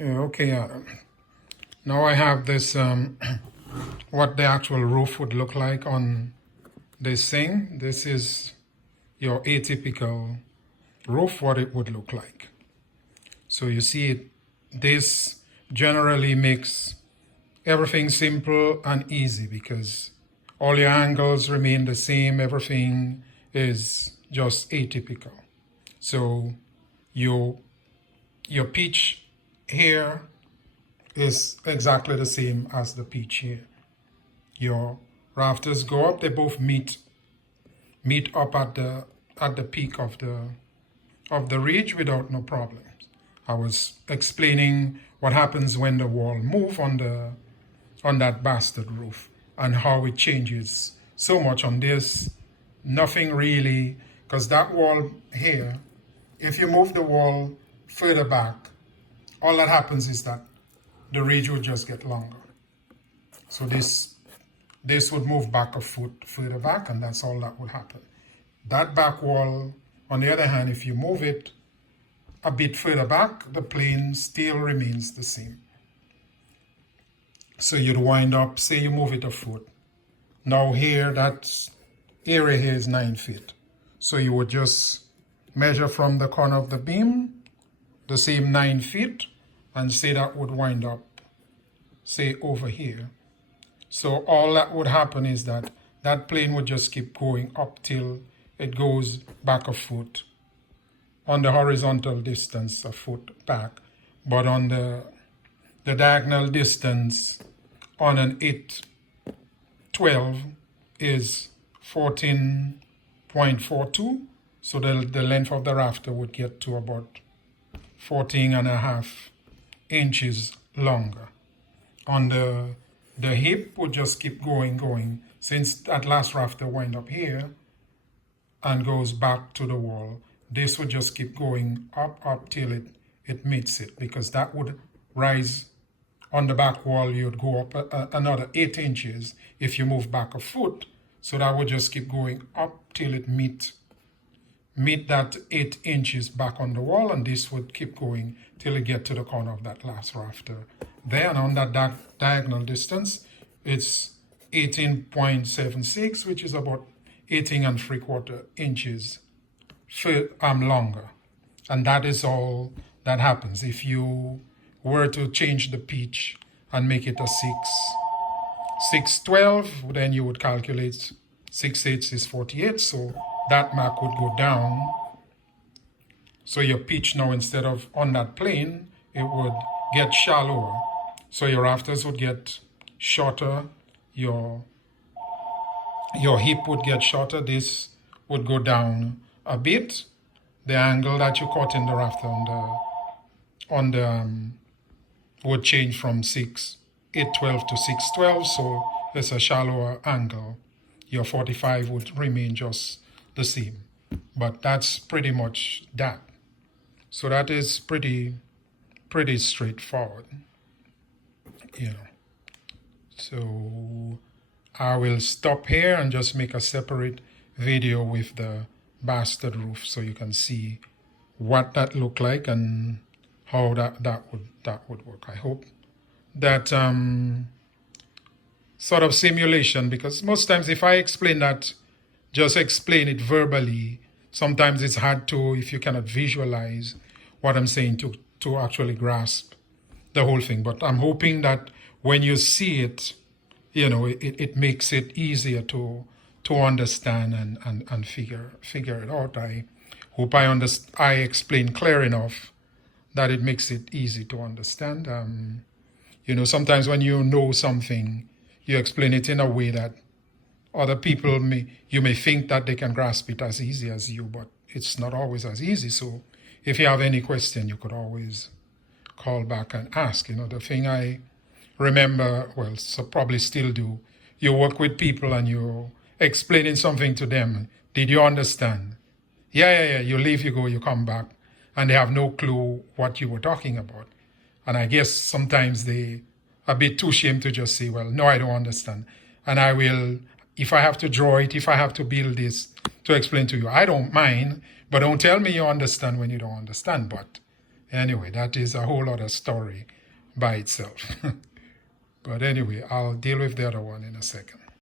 Yeah, okay. Now I have this, what the actual roof would look like on this thing. This is your atypical roof, what it would look like. So you see it, this generally makes everything simple and easy because all your angles remain the same. Everything is just atypical. So your pitch here is exactly the same as the pitch here. Your rafters go up, they both meet up at the peak of the ridge without no problems. I was explaining what happens when the wall move on that bastard roof and how it changes so much on this. Nothing really, because that wall here, if you move the wall further back, all that happens is that the ridge would just get longer. So this would move back a foot further back, and that's all that would happen. That back wall, on the other hand, if you move it a bit further back, the plane still remains the same. So you'd wind up, say you move it a foot. Now here, that area here is 9 feet. So you would just measure from the corner of the beam, the same 9 feet, and say that would wind up, say over here. So all that would happen is that that plane would just keep going up till it goes back a foot on the horizontal distance, a foot back, but on the diagonal distance on an 812 is 14.42. So the length of the rafter would get to about 14.5 inches longer. On the hip would just keep going, since that last rafter wind up here and goes back to the wall. This would just keep going up till it meets it, because that would rise on the back wall. You'd go up another 8 inches if you move back a foot. So that would just keep going up till it meet that 8 inches back on the wall, and this would keep going till it get to the corner of that last rafter. Then on that diagonal distance, it's 18.76, which is about 18.75 inches longer. And that is all that happens. If you were to change the pitch and make it a 612, then you would calculate 6/8 is 48, so that mark would go down. So your pitch now, instead of on that plane, it would get shallower. So your rafters would get shorter, your hip would get shorter, this would go down a bit. The angle that you caught in the rafter would change from 812 to 612, so it's a shallower angle. Your 45 would remain just the same. But that's pretty much that. So that is pretty straightforward. So I will stop here and just make a separate video with the bastard roof so you can see what that looked like and how that would work. I hope that sort of simulation, because most times if I explain that, just explain it verbally, sometimes it's hard to, if you cannot visualize what I'm saying, to actually grasp the whole thing. But I'm hoping that when you see it, it makes it easier to understand and figure it out. I hope I explain clear enough that it makes it easy to understand. Sometimes when you know something, you explain it in a way that other people you may think that they can grasp it as easy as you, but it's not always as easy. So if you have any question, you could always call back and ask. The thing I remember, so probably still do, you work with people and you're explaining something to them. Did you understand? Yeah. You leave, you go, you come back, and they have no clue what you were talking about. And I guess sometimes they a bit too ashamed to just say, well, no, I don't understand. And I will, if I have to draw it, if I have to build this to explain to you, I don't mind, but don't tell me you understand when you don't understand. But Anyway, that is a whole other story by itself. But anyway, I'll deal with the other one in a second.